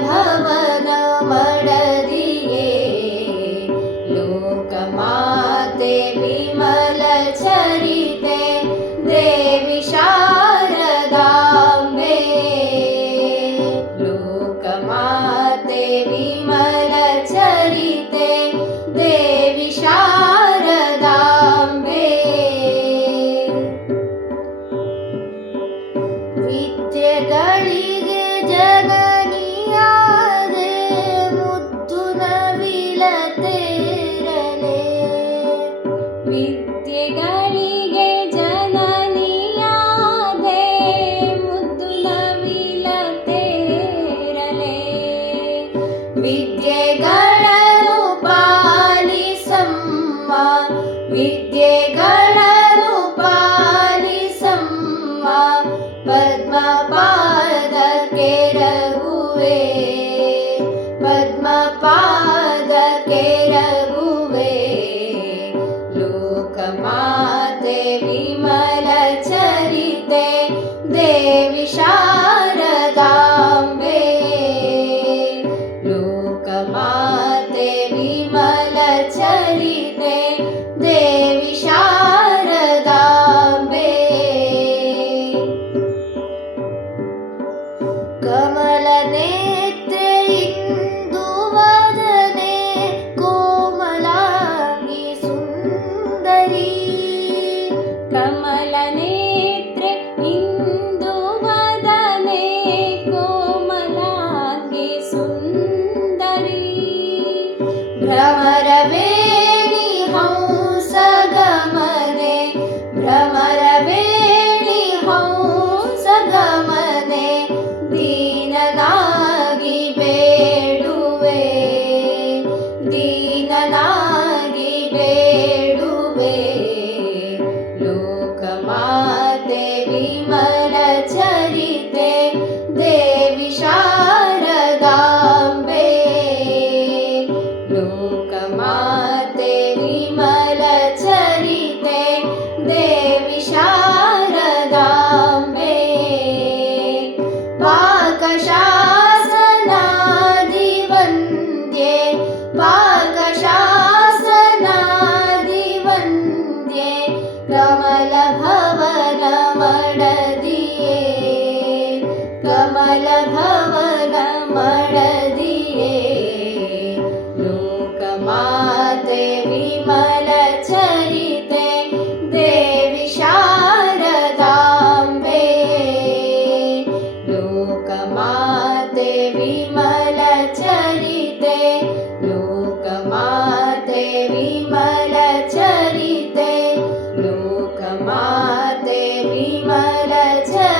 भवन मडदिमाते वि मल चरिते গাড়ি Give me Ma. कमलनेत्रे इन्दुवदने कोमलाङ्गे सुन्दरी भ्रमरवेणी हं सगमदे भ्रमरवेणी सगम रिते देवि शारदाम्बे। लोकमाते विमलचरिते देवि शारदाम्बे। पाकशासनादिवन्द्ये पा चल